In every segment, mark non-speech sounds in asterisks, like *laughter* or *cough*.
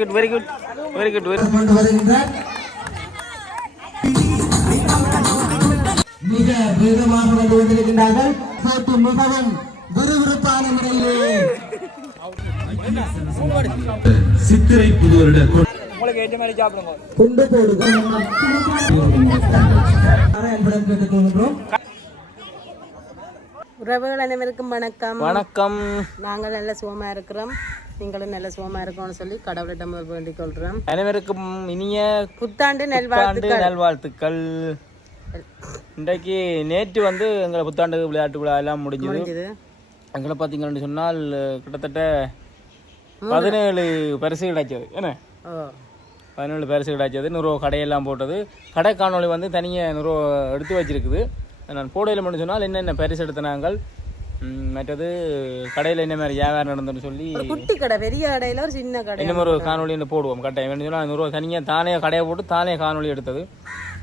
Good very good very good very வருகின்றார் மிக வேகமாக வந்து கொண்டிருக்கின்றார்கள். போட்டி மிகவும் விறுவிறுப்பான முறையிலே. சித்திரை சாப்பிடுங்க. குண்டு போடுக என்பதை கேட்டுக்கொள்கின்றோம். உறவுகள் அனைவருக்கும் வணக்கம். வணக்கம். நாங்கள் நல்ல சுகமா இருக்கிறோம். நீங்களும் நல்ல சுகமா இருக்கணும்னு சொல்லி கடவுளிடம் வேண்டிக் கொள்கிறோம் அனைவருக்கும் இனிய புத்தாண்டு புத்தாண்டு நல்வாழ்த்துக்கள். இன்றைக்கு நேற்று வந்து எங்களை புத்தாண்டு விளையாட்டு விழா எல்லாம் முடிஞ்சது. எங்களை பார்த்தீங்கன்னு சொன்னால் கிட்டத்தட்ட பதினேழு பரிசு கிடைச்சது. என்ன? பதினேழு பரிசு கிடைச்சது. நூறுரூவா கடையெல்லாம் போட்டது. கடை காணொளி வந்து தனியாக நூறுரூவா எடுத்து வச்சிருக்குது. நான் போடையில் மட்டும் சொன்னால் என்னென்ன பரிசு எடுத்த நாங்கள் மற்றது கடையில் என்ன மாதிரி வியாபாரம் நடந்ததுன்னு சொல்லி குட்டி கடை பெரிய கடையில ஒரு சின்ன கடை. இன்னும் ஒரு காணொலி போடுவோம் கட்டாயம். வேணும் சொன்னால் நூறுரூவா தனியாக தானே கடையை போட்டு தானே காணொலி எடுத்தது.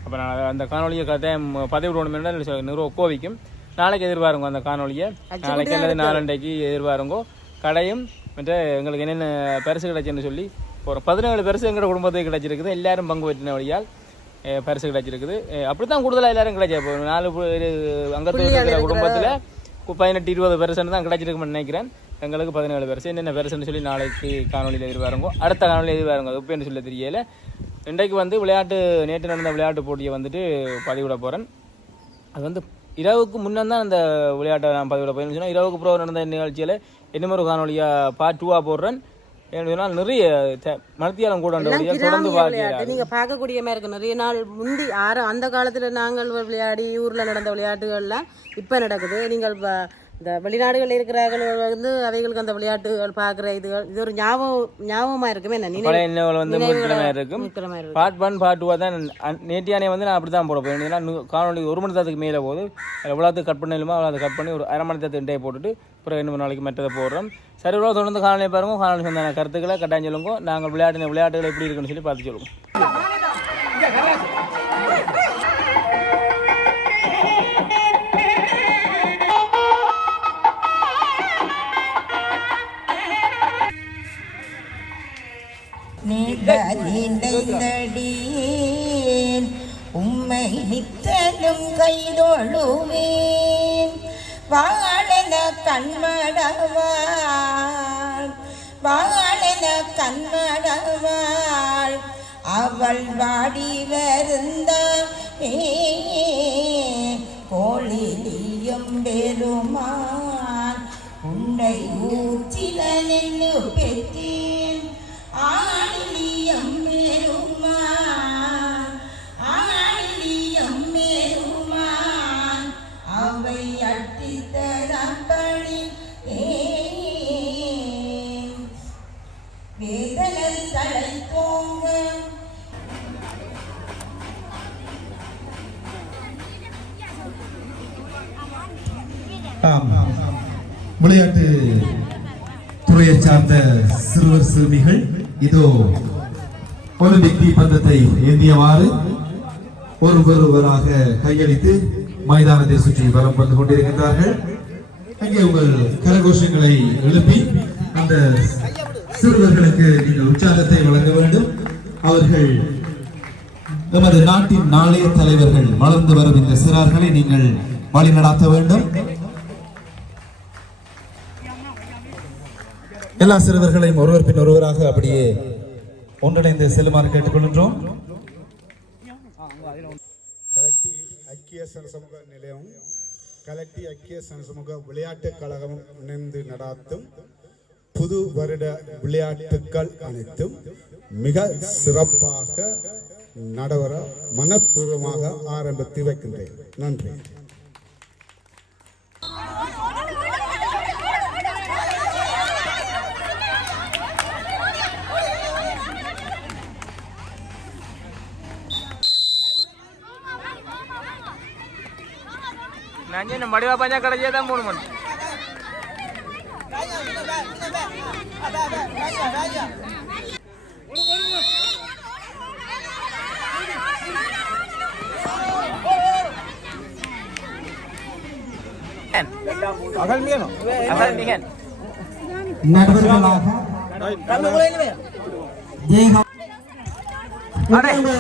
அப்போ நான் அந்த காணொலியை கட்டாயம் பதிவு விடணும் நூறுரூவா கோவிக்கும். நாளைக்கு எதிர்பாருங்க அந்த காணொலியை நாளைக்கு அல்லது நாளண்டைக்கு எதிர்பாருங்கோ. கடையும் மற்ற எங்களுக்கு என்னென்ன பரிசு கிடைச்சுன்னு சொல்லி ஒரு பதினேழு பரிசு எங்களோட குடும்பத்துக்கு கிடைச்சிருக்குது. எல்லாரும் பங்கு பெற்றின வழியால் பரிசு கிடைச்சிருக்குது. அஹ், அப்படித்தான் கூடுதலாக எல்லாரும் கிடைச்சா இப்போ நாலு இருக்கிற குடும்பத்தில் பதினெட்டு இருபது பெர்சன்ட் தான் கிடைச்சிருக்கும்னு நினைக்கிறேன். எங்களுக்கு பதினேழு பெர்சன்ட் என்னென்ன பெர்சன்ட் சொல்லி நாளைக்கு காணொலியில் எதிர்பாருங்க. அடுத்த காணொலியில் எதிர்பாருங்க. அது என்ன சொல்ல தெரியல. இன்றைக்கு வந்து விளையாட்டு நேற்று நடந்த விளையாட்டு போட்டியை வந்துட்டு பதிவிட போகிறேன் அது வந்து இரவுக்கு முன்னே தான் அந்த விளையாட்டை நான் பதிவிட போயிருந்துச்சுன்னா இரவுக்கு பிறகு நடந்த நிகழ்ச்சியில் இன்னும் ஒரு காணொலியாக பார்ட் டூவாக போடுறேன். ஏன்னு நிறைய மனத்தியாலம் கூட தொடர்ந்து விளையாட்டு. நீங்க பார்க்கக்கூடிய மாதிரி இருக்கு. நிறைய நாள் முந்தி ஆறு அந்த காலத்துல நாங்கள் விளையாடி ஊர்ல நடந்த விளையாட்டுகள்லாம் இப்ப நடக்குது. நீங்கள் இந்த வெளிநாடுகளில் இருக்கிறார்கள் வந்து அவைகளுக்கு அந்த விளையாட்டுகள் பார்க்குற இதுகள் இது ஒரு ஞாபகம் ஞாபகமா இருக்குமே என்ன? பழைய நினைவுகள் வந்து முக்கியமாக இருக்கும். பார்ட் ஒன் பார்ட் டூவாக தான் நேத்தியானே வந்து நான் அப்படி தான் போட போயிருந்தேன் ஏன்னா காணொலி ஒரு மணி நேரத்துக்கு மேலே போகுது. எவ்வளோத்துக்கு கட் பண்ணலுமோ அவ்வளோ கட் பண்ணி ஒரு அரை மணி நேரத்துக்கு இன்றைய போட்டுட்டு அப்புறம் ரெண்டு மூணு நாளைக்கு மற்றதை போடுறோம். சரி இவ்வளோ தொடர்ந்து காணொலி பாருங்க. காணொலி சொந்த கருத்துக்களை கட்டாயம் சொல்லுங்க. நாங்கள் விளையாடின விளையாட்டுகள் எப்படி இருக்குன்னு சொல்லி பார்த்து சொல்லுவோம் நிகழ்ந்தடியேன் உம்மை நித்தலும் கைதொழுவேன். வாழன கண்மடவாள். வாழன கண்மடவாள். அவள் வாடி வருந்த கோழியும் பெருமான் உன்னை ஊற்றில நின்று பெற்றேன். வேதனை தலை தோங்க. விளையாட்டு துறையை சார்ந்த சிறுவர் சிறுமிகள் இதோ ஒலிம்பிக் தீப்பந்தத்தை ஏந்தியவாறு ஒருவருவராக கையளித்து மைதானத்தை சுற்றி வலம் வந்து கொண்டிருக்கின்றார்கள். அங்கே உங்கள் கரகோஷங்களை எழுப்பி அந்த சிறுவர்களுக்கு நீங்கள் உற்சாகத்தை வழங்க வேண்டும். அவர்கள் நமது நாட்டின் நாளைய தலைவர்கள் வளர்ந்து வரும் இந்த சிறார்களை நீங்கள் வழிநடாத்த வேண்டும். எல்லா சிறுவர்களையும் ஒருவர் பின் ஒருவராக அப்படியே ஒன்றிணைந்து செல்லுமாறு கேட்டுக்கொள்கின்றோம். கலெக்டி ஐக்கிய சனசமூக நிலையம் கலெக்டி ஐக்கிய சனசமூக விளையாட்டுக் கழகமும் இணைந்து நடாத்தும் புது வருட விளையாட்டுக்கள் அனைத்தும் மிக சிறப்பாக நடவர மனப்பூர்வமாக ஆரம்பித்து வைக்கின்றேன். நன்றி. நான் என்ன மடிவா பஞ்சா கடைசியாக தான் மூணு மணி அகல் மிகன் நடுவர்களாக தேகம்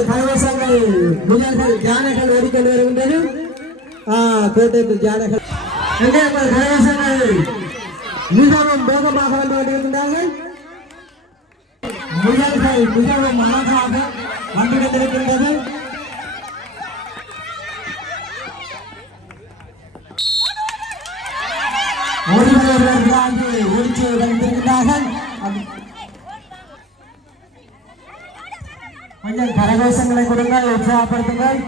கலவசங்கள் முயல்கள் ஜானைகள் ஓடிக்கொண்டு வருகின்றது ஆ, கோட்டைக்கு மிகவும் வேகமாக வந்து கொண்டிருக்கின்றார்கள். முயல்கள் மிகவும் அழகாக வந்து கொண்டிருக்கின்றது. ஓடிவர்கள் அங்கு ஓடிச்சு கொஞ்சம் கரகோஷங்களை கொடுங்கள் உற்சாகப்படுத்துங்கள்.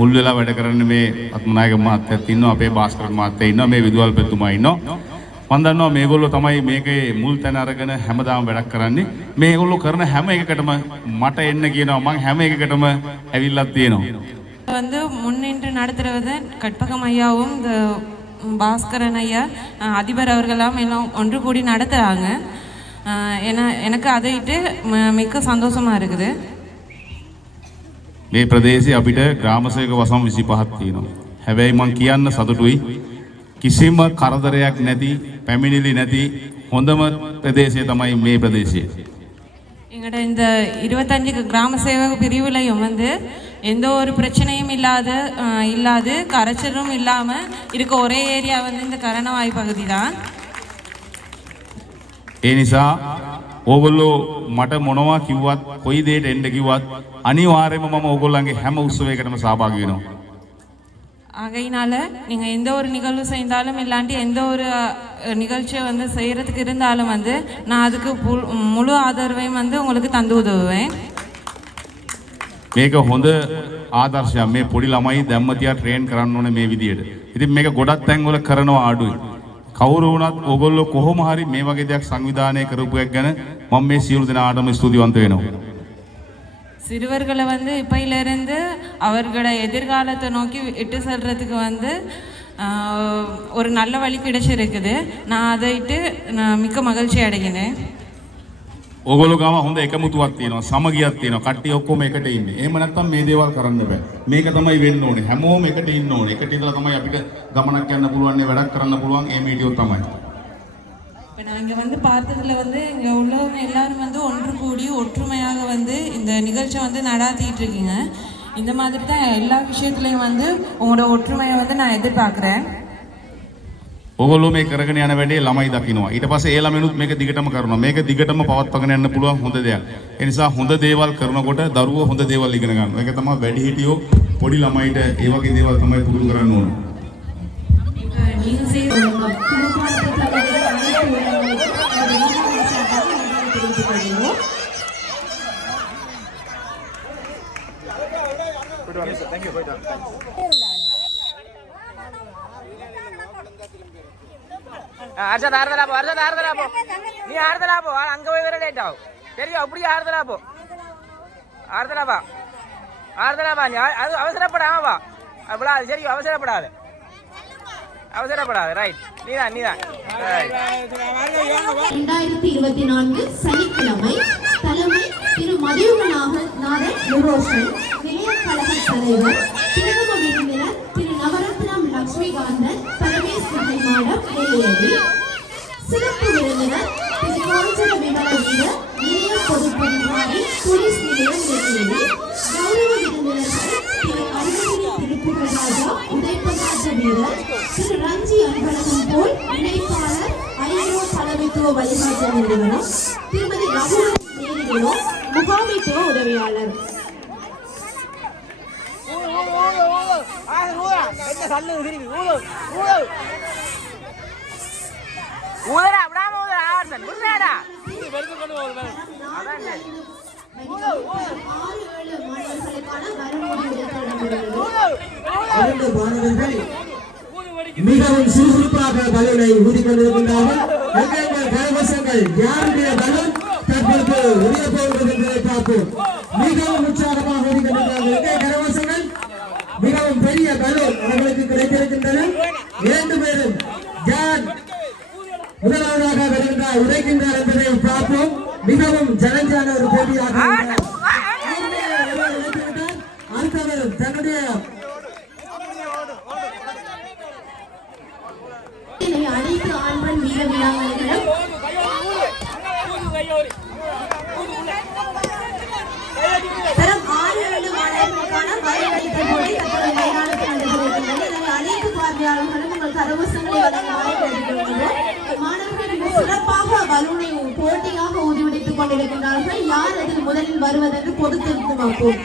මුල් වෙලා වැඩ කරන්න මේ අත්මනායක මහත්තයත් ඉන්නවා අපේ භාස්කර මහත්තයා ඉන්නවා මේ විදුහල් පෙතුමා ඉන්නවා මම දන්නවා මේගොල්ලෝ තමයි මේකේ මුල් තැන අරගෙන හැමදාම වැඩක් කරන්නේ මේගොල්ලෝ කරන හැම එකකටම මට එන්න කියනවා මං හැම එකකටම ඇවිල්ලත් තියෙනවා வந்து முன்னின்று நடத்துறது கற்பகம் ஐயாவும் இந்த பாஸ்கரன் ஐயா அஹ், அதிபர் அவர்களாம் எல்லாம் ஒன்று கூடி நடத்துகிறாங்க ஏன்னா எனக்கு அதையிட்டு ம- மிக்க சந்தோஷமா இருக்குது මේ ප්‍රදේශයේ අපිට ග්‍රාමසේවක වසම් 25ක් තියෙනවා. හැබැයි මං කියන්න සතුටුයි කිසිම කරදරයක් නැති පැමිණිලි නැති හොඳම ප්‍රදේශය තමයි මේ ප්‍රදේශය. எங்களோட இந்த இருபத்தஞ்சு கிராம சேவக பிரிவுலையும் வந்து எந்த ஒரு பிரச்சனையும் இல்லாத அஹ், இல்லாது கரைச்சலும் இல்லாமல் இருக்க ஒரே ஏரியா வந்து இந்த கரணவாய் பகுதி தான் ඒ නිසා ඕගොල්ලෝ මට මොනවා කිව්වත් කොයි දේට එන්න කිව්වත් අනිවාර්යයෙන්ම මම ඕගොල්ලන්ගේ හැම උත්සවයකටම සහභාගී වෙනවා. ஆகையினால நீங்கள் எந்த ஒரு நிகழ்வு செய்தாலும் இல்லாட்டி எந்த ஒரு அஹ், நிகழ்ச்சியை வந்து செய்கிறதுக்கு இருந்தாலும் வந்து நான் அதுக்கு புல்- முழு ஆதரவையும் வந்து உங்களுக்கு தந்து உதவுவேன் මේක හොඳ ආදර්ශයක් මේ පොඩි ළමයි දැම්මතියා ට්‍රේන් කරන්න ඕනේ මේ විදියට. ඉතින් මේක ගොඩක් තැන්වල කරනවා අඩුයි. කවුරු වුණත් ඕගොල්ලෝ කොහොම හරි මේ වගේ දෙයක් සංවිධානය කරපු එක ගැන මම මේ සියලු දෙනාටම ස්තුතිවන්ත වෙනවා. சிறுவர்களை வந்து இப்பையிலிருந்து அவர்களோட எதிர்காலத்தை நோக்கி இட்டு செல்றதுக்கு வந்து ஆஹ், ஒரு நல்ல வழி கிடைச்சிருக்குது நான் அதை இட்டு நான் மிக்க மகிழ்ச்சி அடைகிறேன் ඕගොල්ලෝ ගාව හොඳ එකමුතුවක් තියෙනවා සමගියක් තියෙනවා කට්ටිය ඔක්කොම එකට ඉන්නේ. එහෙම නැත්නම් මේ දේවල් කරන්න බෑ. මේක තමයි වෙන්න ඕනේ. හැමෝම එකට ඉන්න ඕනේ. එකට ඉඳලා තමයි අපිට ගමනක් යන්න පුළුවන්, වැඩක් කරන්න පුළුවන් මේ මීඩියෝ තමයි. இப்போ நான் இங்கே வந்து பார்த்ததுல வந்து இங்கே உள்ளவங்க எல்லாரும் வந்து ஒன்று கூடி ஒற்றுமையாக வந்து இந்த நிகழ்ச்சியை வந்து நடாத்திட்டு இருக்கீங்க இந்த மாதிரி தான் எல்லா விஷயத்துலையும் வந்து உங்களோட ஒற்றுமையை வந்து நான் எதிர்பார்க்குறேன் ඔගොල්ලෝ මේ කරගෙන යන වැඩේ ළමයි දකිනවා. ඊට පස්සේ ඒ ළමයිනුත් මේක දිගටම කරනවා. මේක දිගටම පවත්වාගෙන යන්න පුළුවන් හොඳ දෙයක්. ඒ නිසා හොඳ දේවල් කරනකොට දරුවෝ හොඳ දේවල් ඉගෙන ගන්නවා. ඒක තමයි වැඩිහිටියෝ පොඩි ළමයිට ඒ වගේ දේවල් තමයි පුරුදු කරන්න ඕන. Thank you. Thank you. Arshad ஆறுதலா போ அர்ஷத் ஆறுதலா போ. நீ ஆறுதலா போ அங்க போய் வேற லேட் ஆகும் தெரியும் அப்படியே ஆறுதலா போ. ஆறுதலா வா. ஆறுதலா வா நீ அது அவசரப்படாம வா. அப்படியா அது சரி அவசரப்படாது. அவசரப்படாது ரைட் நீதான் நீதான். ரைட் இரண்டாயிரத்தி இருபத்தி நான்கு சனிக்கிழமை தலைமை திரு மதியுகநாதன் நாதன் லுரோஷன் நிலைய கழக தலைவர் திருமுக விருந்தினர் திரு நவரத்னம் லட்சுமிகாந்தன் பரமேஸ் மாடம் வெளியேறி சிறப்பு விருந்தினர் திரு காஞ்சன விமல வீரர் பொதுப்பணிவாரி போலீஸ் நிலையம் வெளியேறி கௌரவ விருந்தினர்கள் திரு அருணகிரி திருப்புகழ் ராஜா உதைப்பதாட்ட வீரர் திரு ரஞ்சி அன்பழகன் போல் இணைப்பாளர் ஐநோ தலைமைத்துவ வழிகாட்டு நிறுவனம் திருமதி ரகுவன் மேரிகளோ முகாமைத்துவ உதவியாளர் என்ன சல்லு ஊழல் ஊழல். ஊதரா விடாம ஊதரா ஆர்சன் விடுறாடா மிகவும் சுறுசுறுப்பாக பலூனை ஊதிக்கொண்டிருக்கின்றார்கள். எங்கள் கரகோஷங்கள்? யாருடைய பலூன்? தற்பொழுது உரிய போகிறது பார்ப்போம். மிகவும் உற்சாகமாக ஊதிக்கொண்டிருக்கிறார்கள் எங்கள் கரகோஷங்கள்? மிகவும் பெரிய பலூன் அவர்களுக்கு கிடைத்திருக்கின்றன. உடைக்கின்றார் என்பதை பார்ப்போம். மிகவும் ஜனஞ்சான ஒரு போட்டியாக அடுத்தவர் மாணவர்கள் சிறப்பாக பலூனை போட்டியாக ஊதிவிடுத்துக் கொண்டிருக்கின்றார்கள். யார் அதில் முதலில் வருவதென்று பொறுத்திருந்து பார்ப்போம்.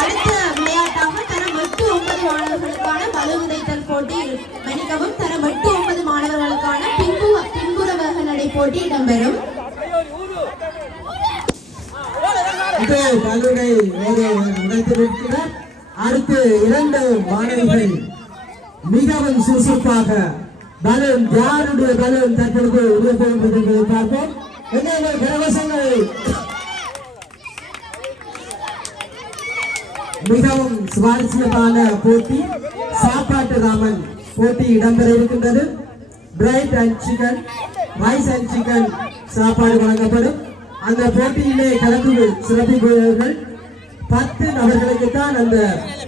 அடுத்த விளையாட்டாக தரம் எட்டு ஒன்பது மாணவர்களுக்கான பலு விதைத்தல் போட்டி மன்னிக்கவும் தரம் எட்டு ஒன்பது மாணவர்களுக்கான பின்பு பின்புற வேக நடை போட்டி இடம்பெறும். இது பலூனை உடைத்திருக்கிறார் அடுத்து இரண்டு மாணவிகள் மிகவும் சுறுசுறுப்பாக பலன் யாருடைய பலன் தற்பொழுது உருவப்படுகிறது என்பதை பார்ப்போம். என்ன கரவசங்கள்? மிகவும் சுவாரஸ்யமான போட்டி சாப்பாட்டு ராமன் போட்டி இடம்பெற இருக்கின்றது. Fried and chicken rice and chicken சாப்பாடு வழங்கப்படும். அந்த போட்டியிலே கலந்து சிறப்பிப்பவர்கள் பத்து நபர்களுக்கு தான் அந்த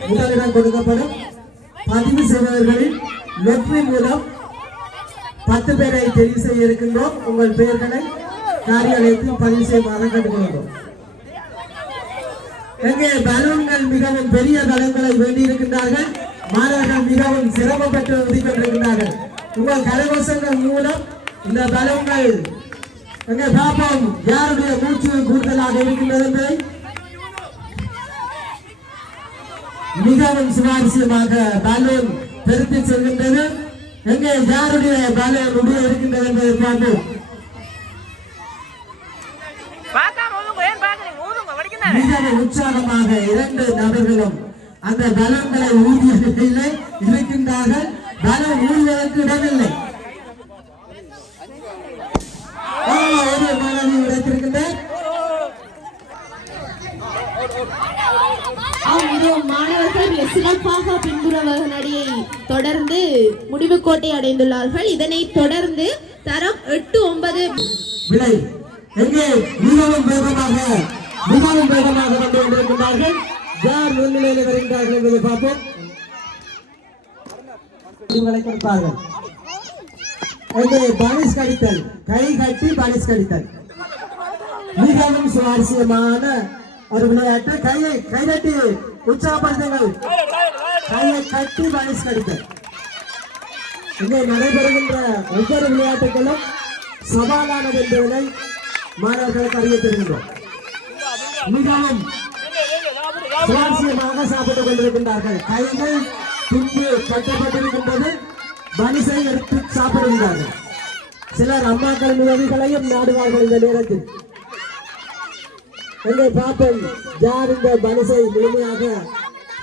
முதலிடம் கொடுக்கப்படும். பதிவு செய்பவர்களில் வெற்றி மூலம் பத்து பேரை தெரிவு செய்ய இருக்கின்றோம். உங்கள் பெயர்களை காரியாலயத்தில் பதிவு செய்யுமாறு கேட்டுக்கொள்கிறோம். எங்கே? பலூன்கள் மிகவும் பெரிய பலன்களை வேண்டியிருக்கின்றார்கள் மாணவர்கள் மிகவும் சிரமப்பட்டு ஒதுக்கின்றிருக்கிறார்கள் உங்கள் கரகோஷங்கள் மூலம் இந்த பலூன்கள் எங்கே? பார்ப்போம் யாருடைய மூச்சு கூடுதலாக இருக்கின்றது என்பதை மிகவும் சுவாரஸ்யமாக பலூன் பெருத்தி செல்கின்றது. எங்கே யாருடைய பலூன் உடைய இருக்கின்றது என்பதை பார்ப்போம். மிகவும் உற்சாகமாக இரண்டு நபர்களும் அந்த பலன்களை ஊதிய நிலையிலே இருக்கின்றார்கள். பலம் ஊதுவதற்கு இடமில்லை ஆ, ஒரு மாணவி உடைத்திருக்கின்றார் ஆம், இதோ மாணவர்கள் மிக சிறப்பாக பின்புற வேக நடையை தொடர்ந்து முடிவுக்கோட்டை அடைந்துள்ளார்கள். இதனை தொடர்ந்து தரம் எட்டு ஒன்பது. விலை எங்கே? மிகவும் வேகமாக மிகவும் வேகமாக வந்து கொண்டிருக்கிறார்கள் யார் முன்னிலையில் வருகின்றார்கள் என்பதை பார்ப்போம். இவங்களை கொடுப்பார்கள். எங்கே பாலிஸ் கடித்தல் கை கட்டி பாலிஸ் கடித்தல் மிகவும் சுவாரஸ்யமான ஒரு விளையாட்டு கையை கை கட்டி உற்சாகப்படுத்துங்கள். கையை கட்டி பானிஸ் கடித்தல் இங்கே நடைபெறுகின்ற ஒவ்வொரு விளையாட்டுகளும் சவாலானது என்பதனை மாணவர்களுக்கு அறிய மிகவும் சுவாரஸ்யமாக சாப்பிட்டுக் கொண்டிருக்கின்றார்கள். கைகள் துண்டு கட்டப்பட்டிருக்கின்றது. மனுஷை எடுத்து சாப்பிடுகிறார்கள் சிலர் அம்மாக்களின் உதவிகளையும் நாடுவார்கள் இந்த நேரத்தில். எங்கள் பாப்பன் யார் இந்த மனுஷை முழுமையாக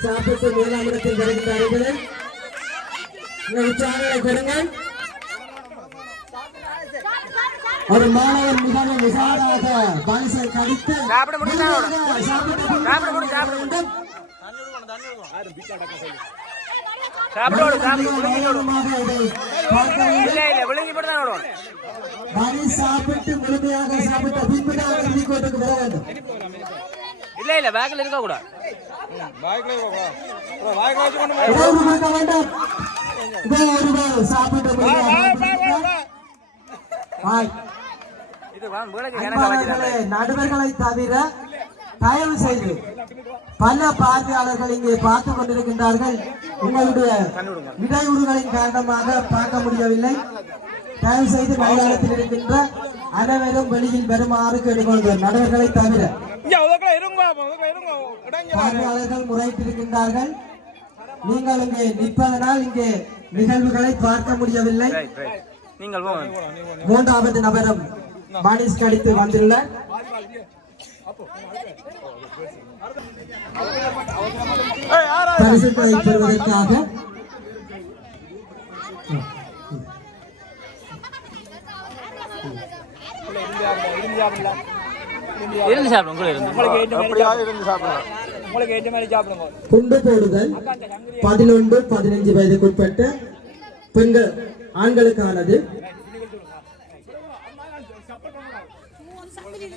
சாப்பிட்டு மேலாம் இடத்தில் வருகின்றார்களே உற்சாகங்களை கொடுங்கள் ஒரு மாணவர் மிகவும் உஷாராக பாலிசை கடித்து சாப்பிட முடியும், சாப்பிட. சாப்பிடோடு சாப்பிடு. இல்ல இல்ல விழுங்கி போட்டு தான் சாப்பிட்டு முழுமையாக சாப்பிட்ட வர வேண்டும். இல்ல இல்ல இருக்க கூடாது. வேண்டும் இதோ சாப்பிட்டு முழுமையாக நடுவர்களை தவிர தயவு செய்து பல பார்வையாளர்கள் இங்கே பார்த்து கொண்டிருக்கின்றார்கள். உங்களுடைய இடையூறுகளின் காரணமாக பார்க்க முடியவில்லை. தயவு செய்து மைதானத்தில் இருக்கின்ற அனைவரும் வெளியில் வருமாறு கேட்டுக்கொள்கிறோம் நடுவர்களை தவிர பார்வையாளர்கள் முறையிட்டிருக்கின்றார்கள். நீங்கள் இங்கே நிற்பதனால் இங்கே நிகழ்வுகளை பார்க்க முடியவில்லை. மூன்றாவது நபரும் பானிஸ் கடித்து வந்துள்ளார். பரிசுகளை பெறுவதற்காக இருந்து சாப்பிடுங்க கூட இருந்து குண்டு போடுதல். பதினொன்று பதினைஞ்சு வயதுக்குட்பட்ட பெண்கள் ஆண்களுக்கானது.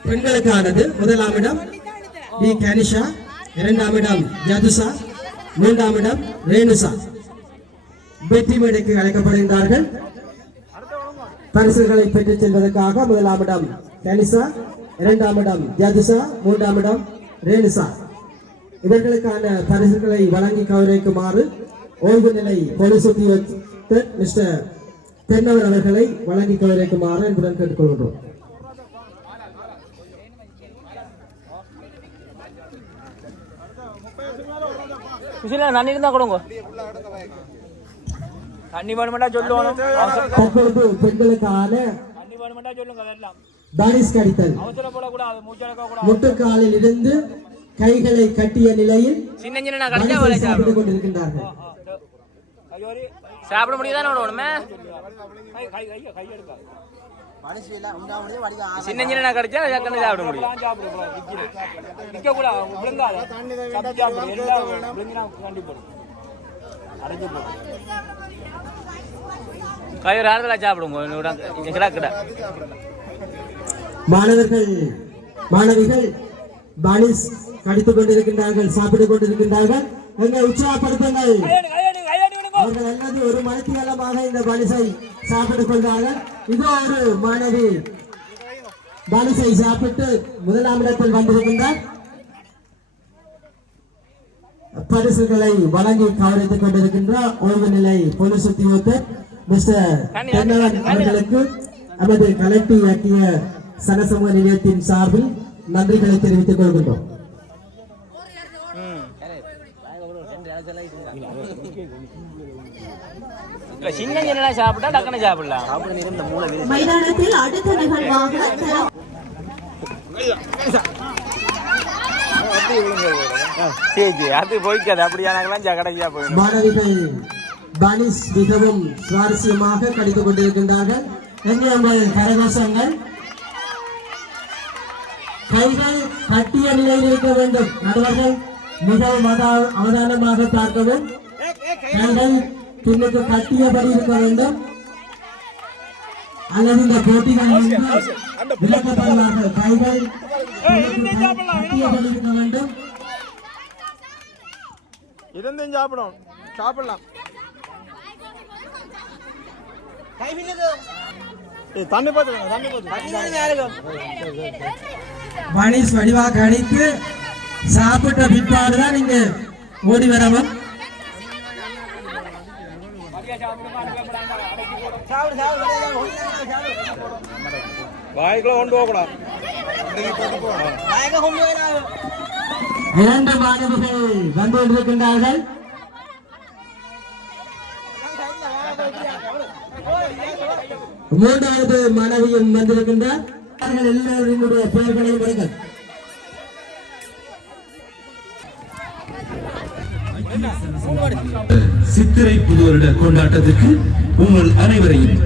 பெண்களுக்கானது. முதலாம் இடம் பி கனிஷா இரண்டாம் இடம் ஜதுசா. மூன்றாம் இடம் ரேணுசா. வெற்றி மேடைக்கு அழைக்கப்படுகின்றார்கள். பரிசுகளை பெற்றுச் செல்வதற்காக முதலாம் இடம் கனிசா இரண்டாம் இடம் ஜதுசா. மூன்றாம் இடம் ரேணுசா. இவர்களுக்கான பரிசுகளை வழங்கி கௌரவிக்குமாறு ஓய்வு நிலை போலீஸ் உத்தியோகத்தர் மிஸ்டர் தென்னவர் அவர்களை வழங்கி கௌரவிக்குமாறு என்புடன் கேட்டுக்கொள்கின்றோம். சுசிலா தண்ணி இருந்தா கொடுங்க. தண்ணி வேணுமெண்டா சொல்லுவோம் தற்பொழுது பெண்களுக்கான தண்ணி வேணுமெண்டா சொல்லுங்க அதெல்லாம். பாரிஸ் கடித்தல். அவசரப்படக்கூடாது மூச்சடக்க கூடாது முட்டுக்காலில் இருந்து கைகளை கட்டிய நிலையில் சின்ன சின்ன பாரிஸை சாப்பிட்டுக் கொண்டிருக்கின்றார்கள். சாப்பிட முடியுதானே ஒண்ணுமே கை கை கை கை எடுக்க. சின்ன சின்ன கடிச்சா டக்குன்னு சாப்பிட முடியும். நிக்க கூட விழுங்காத சப்பி சாப்பிடு எல்லாம் விழுங்கினா கண்டி போடும். அரைஞ்சு போடும். கை ஒரு ஆறுதலா சாப்பிடுங்க. இங்க கிடக்குடா மாணவர்கள் மாணவிகள் பாலிஸ் கடித்துக் கொண்டிருக்கின்றார்கள் சாப்பிட்டுக் கொண்டிருக்கின்றார்கள். எங்களை உற்சாகப்படுத்துங்கள். அவர்கள் அல்லது ஒரு மணித்தியாலமாக இந்த பாலிசை சாப்பிட்டுக் கொள்வார்கள். இதோ ஒரு மாணவி பாலிசை சாப்பிட்டு முதலாம் இடத்தில் வந்திருக்கின்றார். பரிசுகளை வழங்கி கவனித்துக் கொண்டிருக்கின்ற ஓய்வு நிலை போலீஸ் உத்தியோகத்தர் மிஸ்டர் தென்னவன் அவர்களுக்கு நமது கலெக்டிவ் ஆக்கிய சனசமூக நிலையத்தின் சார்பில் நன்றிகளை தெரிவித்துக் கொள்கின்றோம். இல்ல சின்ன சின்ன சாப்பிட்டா டக்குன்னு சாப்பிடலாம். மைதானத்தில் அடுத்த நிகழ்வாக சரி அது போய்க்காது அப்படியானாக்கெல்லாம் கடைசியா போயிடும் மாணவிகள் பாலிஸ் மிகவும் சுவாரஸ்யமாக கடித்துக் கொண்டிருக்கின்றார்கள். எங்கே உங்கள் கரகோஷங்கள்? கைகள் கட்டிய நிலையில் இருக்க வேண்டும். நடுவர்கள் மிகவும் அவதா- அவதானமாக பார்க்கவும். கைகள் பின்னுக்கு கட்டியபடி இருக்க வேண்டும். அல்லது இந்த போட்டிகள் விளக்கப்படுவார்கள் கைகள். கட்டியபடி இருக்க வேண்டும். இருந்தும் சாப்பிடும் சாப்பிடலாம். தண்ணி பார்த்து தண்ணி பார்த்து மணிஷ் வடிவாக அடித்து சாப்பிட்ட பிற்பாடுதான் நீங்க ஓடி வரவும். வாய்க்குள்ள கொண்டு போகக்கூடாது இரண்டு மாணவர்கள் வந்து கொண்டிருக்கின்றார்கள். மூன்றாவது மாணவியும் வந்திருக்கின்றார். அவர்கள் எல்லோருடைய பெயர்களை வருங்கள் சித்திரை புது வருட கொண்டாட்டத்திற்கு உங்கள் அனைவரையும்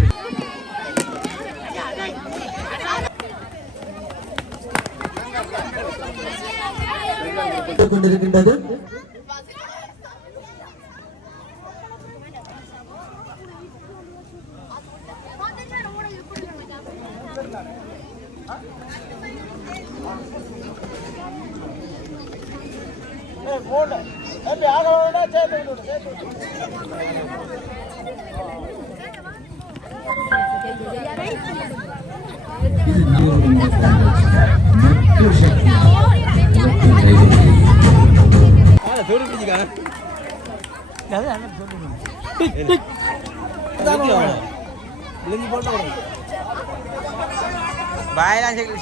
கொண்டிருக்கின்றது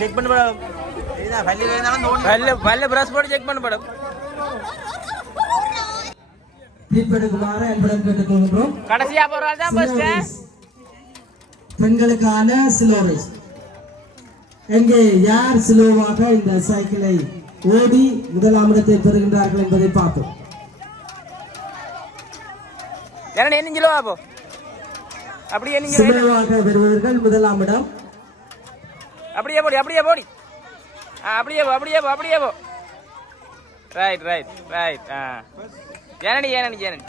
செக் செக் பண்ணப்படும் பல்ல பல்ல பிரஷ் போட்டு செக் கடைசியா ஃபர்ஸ்ட் பெண்களுக்கான ரேஸ் எங்கே யார் ஸ்லோவாக இந்த சைக்கிளை ஓடி முதலாம் இடத்தை பெறுகின்றார்கள் என்பதை பார்ப்போம் என்ன என்ன அப்போ அப்படியே நீங்க ஸ்லோவாக வருபவர்கள் முதலாம் இடம் அப்படியே போடி அப்படியே போடி. ஆ அப்படியே போ அப்படியே போ அப்படியே போ. ரைட் ரைட் ரைட் ஆ. ஜனனி ஜனனி ஜனனி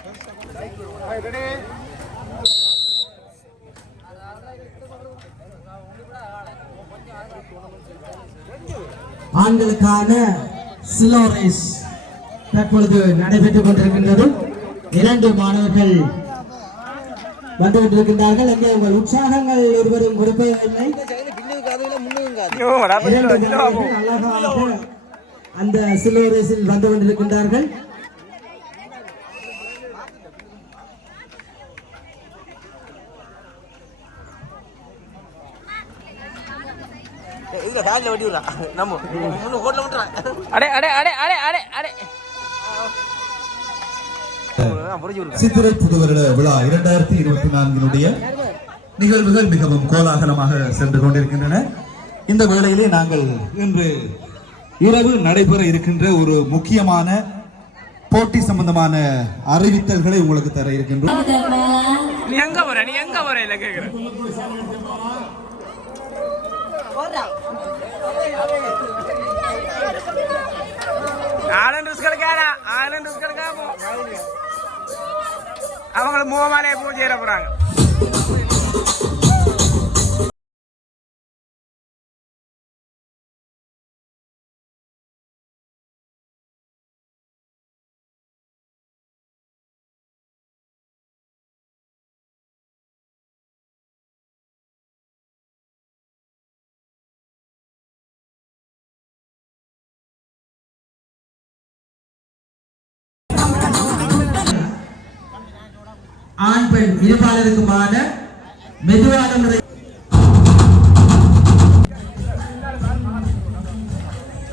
ஆண்களுக்கான ஸ்லோ ரேஸ் தற்பொழுது நடைபெற்றுக் கொண்டிருக்கின்றது. இரண்டு மாணவர்கள் வந்து கொண்டிருக்கின்றார்கள். அங்கே உங்கள் உற்சாகங்கள் ஒருவரும் கொடுப்பதில்லை அழகாக அந்த சிலுவர் ரேஸில் வந்து கொண்டிருக்கின்றார்கள். அடே அடே அடே அடே அடே அடே. சித்திரை புது வருட விழா இரண்டாயிரத்தி இருபத்தி நான்கினுடைய நிகழ்வுகள் மிகவும் கோலாகலமாக சென்று கொண்டிருக்கின்றன. இந்த வேளையிலே நாங்கள் இன்று இரவு நடைபெற இருக்கின்ற ஒரு முக்கியமான போட்டி சம்பந்தமான அறிவித்தல்களை உங்களுக்கு தர இருக்கின்றோம். நீ எங்க போற? நீ எங்க போற? இல்ல கேக்குற ஆனந்த் ரிஸ்க் பூஜை போறாங்க. ஆண் பெண் இருபாலருக்குமான மெதுவான முறை.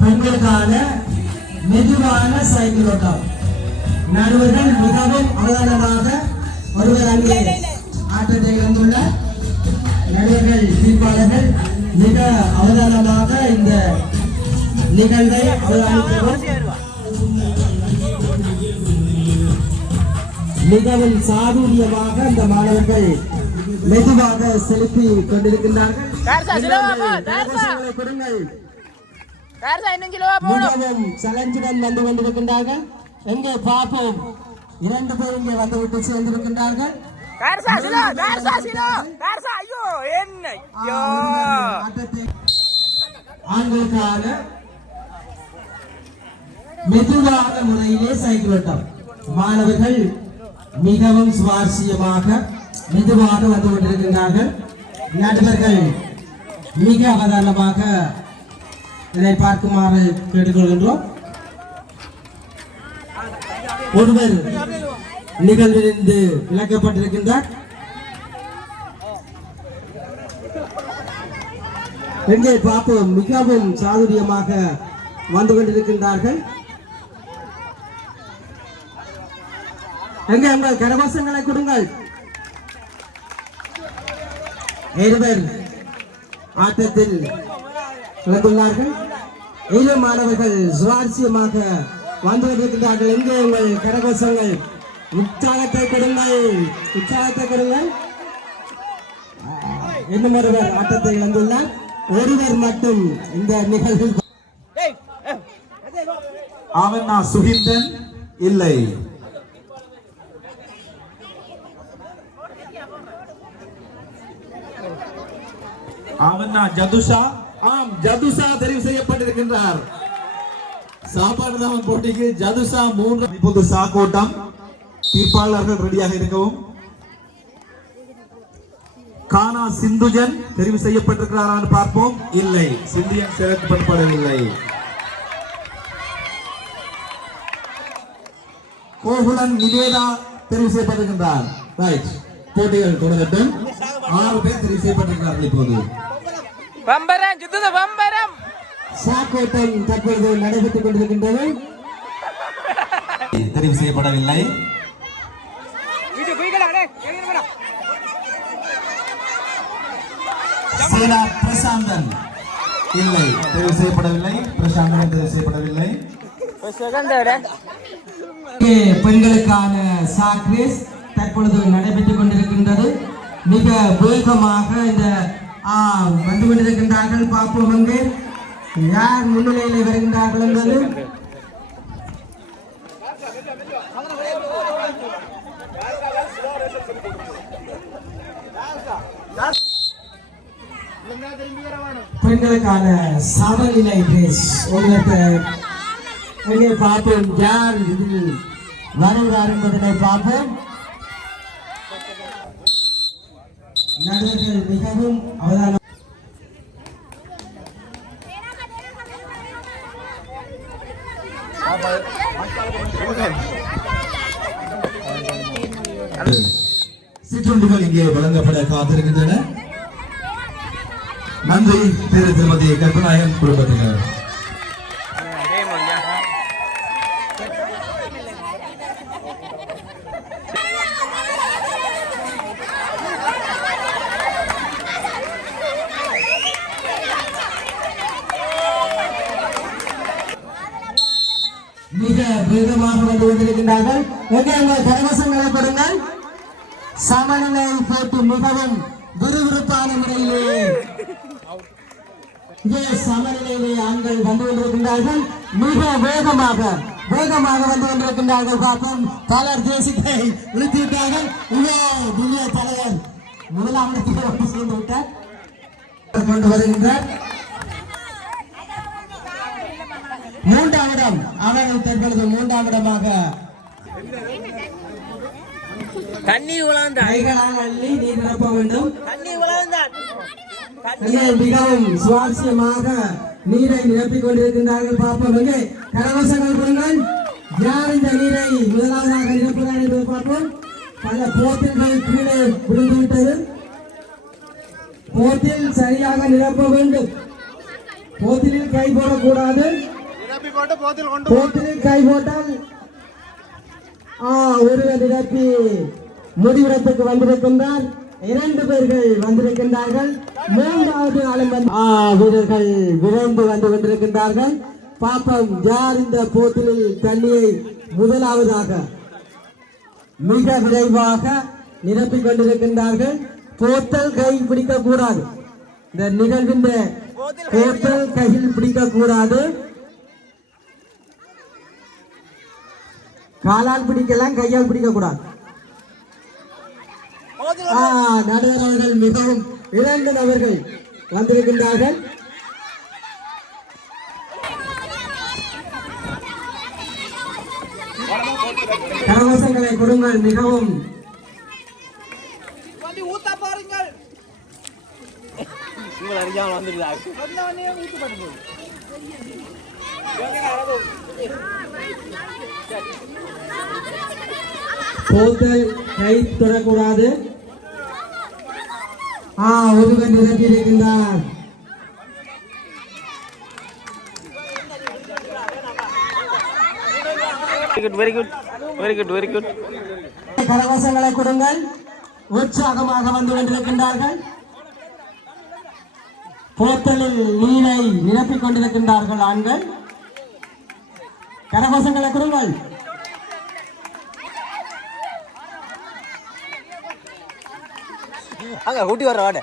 பெண்களுக்கான மெதுவான சைக்கிள் ஓட்டம். நடுவர்கள் மிகவும் அவதானமாக ஒருவர் அங்கே ஆட்டத்தை இழந்துள்ள நடுவர்கள் தீர்ப்பாளர்கள் மிக அவதானமாக இந்த நிகழ்வை அவதானிக்கவும். மிகவும் சாதுரியமாக இந்த மாணவர்கள் மெதுவாக செலுத்தி கொண்டிருக்கின்றார்கள். மிகவும் சலஞ்சுடன் வந்து கொண்டிருக்கின்றார்கள். எங்கே பார்ப்போம். இரண்டு பேர் இங்கே வந்து விட்டு சேர்ந்திருக்கின்றார்கள் ஆண்களுக்கான மெதுவான முறையிலே சைக்கிள் ஓட்டம். மாணவர்கள் மிகவும் சுவாரஸ்யமாக மெதுவாக வந்து கொண்டிருக்கின்றார்கள். நடுவர்கள் மிக அவதானமாக இதை பார்க்குமாறு கேட்டுக்கொள்கின்றோம். ஒருவர் நிகழ்விலிருந்து விளக்கப்பட்டிருக்கின்றார் பெண்கள் பார்ப்போம் மிகவும் சாதுரியமாக வந்து கொண்டிருக்கின்றார்கள். எங்கே உங்கள் கரகோஷங்களை கொடுங்கள். இருவர் ஆட்டத்தில் கலந்துள்ளார்கள் இரு மாணவர்கள் சுவாரஸ்யமாக வந்து கொண்டிருக்கிறார்கள் எங்கே உங்கள் கரகோஷங்கள் உற்சாகத்தை கொடுங்கள். உற்சாகத்தை கொடுங்கள். இன்னும் ஒருவர் ஆட்டத்தை இழந்துள்ளார் ஒருவர் மட்டும் இந்த நிகழ்வில் ஆவண்ணா சுகிந்தன் இல்லை. ஆவண்ணா ஜதுஷா? ஆம் ஜதுஷா தெரிவு செய்யப்பட்டிருக்கின்றார். சாப்பாடு தான் போட்டிக்கு. ஜதுஷா மூன்று இப்போது சாக்கோட்டம். தீர்ப்பாளர்கள் ரெடியாக இருக்கவும். கானா சிந்துஜன் தெரிவு செய்யப்பட்டிருக்கிறாரான்னு பார்ப்போம். இல்லை சிந்தியன் சேர்க்கப்படவில்லை கோகுலன் நிவேதா தெரிவு செய்யப்பட்டிருக்கின்றார். ரைட் போட்டிகள் தொடரட்டும் ஆறு பேர் தெரிவு செய்யப்பட்டிருக்கிறார்கள் இப்போது. பம்பரம் சுத்துது பம்பரம் சாக்கோட்டம் தற்பொழுது நடைபெற்றுக் கொண்டிருக்கின்றது. *laughs* தெரிவு செய்யப்படவில்லை. சேனா பிரசாந்தன். இல்லை தெரிவு செய்யப்படவில்லை. பிரசாந்தன் தெரிவு செய்யப்படவில்லை. பெண்களுக்கான சாக் ரேஸ் தற்பொழுது நடைபெற்றுக் கொண்டிருக்கின்றது. மிக வேகமாக இந்த வந்து கொண்டிருக்கின்றார்கள். பார்ப்போம் அங்கு. யார் முன்னிலையில் வருகின்றார்கள் என்பது? பெண்களுக்கான சமநிலை பேஸ் ஒருவர் பார்ப்போம்? யார் இதில் வருகிறார் என்பதனை பார்ப்போம். நடுவர்கள் மிகவும் அவதானம் சிற்றுண்டுகள் இங்கே வழங்கப்பட காத்திருக்கின்றன. நன்றி திரு திருமதி கற்பநாயகன் குடும்பத்தினர் மிக வேகமாக வந்து கொண்டிருக்கின்றார்கள் எங்கே உங்கள் கரவசங்களை கொடுங்கள் சமநிலை போட்டு மிகவும் விறுவிறுப்பான முறையிலே. சமநிலையிலே ஆண்கள் வந்து கொண்டிருக்கின்றார்கள். மிக வேகமாக வேகமாக வந்து கொண்டிருக்கின்றார்கள். பார்ப்போம். பலர் தேசியத்தை விழுத்திவிட்டார்கள் தலைவர் முதலாம் இடத்திலே சேர்ந்து விட்டார். கொண்டு வருகின்றார். மூன்றாம் இடம். அவர்கள் தற்பொழுது மூன்றாம் இடமாக தண்ணி உழந்தான் கைகளால் அள்ளி நீர் நிரப்ப வேண்டும். தண்ணி உழந்தான் இங்கே மிகவும் சுவாரஸ்யமாக நீரை நிரப்பிக் கொண்டிருக்கின்றார்கள் பார்ப்போம். இங்கே கரவசங்கள் கொடுங்கள் யார் இந்த நீரை முதலாவதாக நிரப்புகிறார் என்பதை பார்ப்போம். பல போத்தில்கள் கீழே விழுந்துவிட்டது. போத்தில் சரியாக நிரப்ப வேண்டும். போத்திலில் கை போடக்கூடாது. போத்திலில் கை போட்டால் ஒருவர் நிரப்பி முடிவிடத்துக்கு வந்திருக்கின்றார். இரண்டு பேர்கள் வந்திருக்கின்றார்கள். மூன்றாவது ஆளும் வீரர்கள் விரைந்து வந்து கொண்டிருக்கின்றார்கள். பாப்பம் யார் இந்த போத்திலில் தண்ணியை முதலாவதாக மிக விரைவாக நிரப்பிக் கொண்டிருக்கின்றார்கள். போத்தல் கை பிடிக்க கூடாது. இந்த நிகழ்வின் போத்தல் கையில் பிடிக்க கூடாது. காலால் பிடிக்கலாம் கையால் பிடிக்க கூடாது. ஆ, நடுவர் அவர்கள் மிகவும் இரண்டு நபர்கள் வந்திருக்கின்றார்கள். கரவசங்களை கொடுங்கள் மிகவும். போத்தல் கை தொடக்கூடாது. ஆ ஒருவர் நிரப்பி இருக்கின்றார் very good very good very good கரவசங்களை கொடுங்கள். உற்சாகமாக வந்து கொண்டிருக்கின்றார்கள். போத்தலில் நீரை நிரப்பிக் கொண்டிருக்கின்றார்கள் ஆண்கள். கரவசங்களை கொடுங்கள் அங்க ஊட்டி வர்ற வாட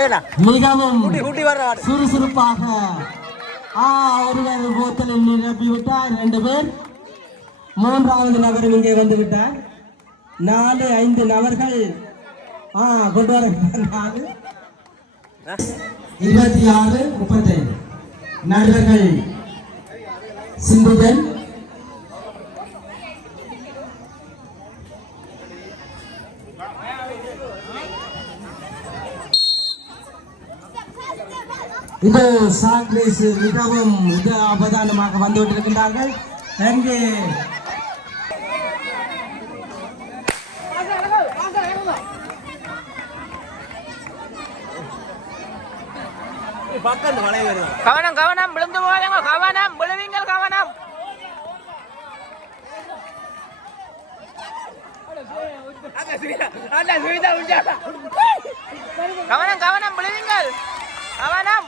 ஏனா மிகவும் ஊட்டி வர்ற வாட சுறுசுறுப்பாக ஆ ஒருவர் போத்தலில் நிரப்பி விட்டார். இரண்டு பேர். மூன்றாவது நபரும் இங்கே வந்து விட்டார் நாலு ஐந்து நபர்கள். ஆ கொண்டு வர நாலு. இருபத்தி ஆறு முப்பத்தைந்து. நடுவர்கள் சிந்துஜன். இது சாங்கிரீஸ் மிகவும் இது அவதானமாக வந்துவிட்டிருக்கின்றார்கள். எங்கே? கவனம் கவனம் விழுந்து போகாதீங்க கவனம் விழுவீங்கள் கவனம் கவனம் கவனம் விழுவீங்கள் கவனம்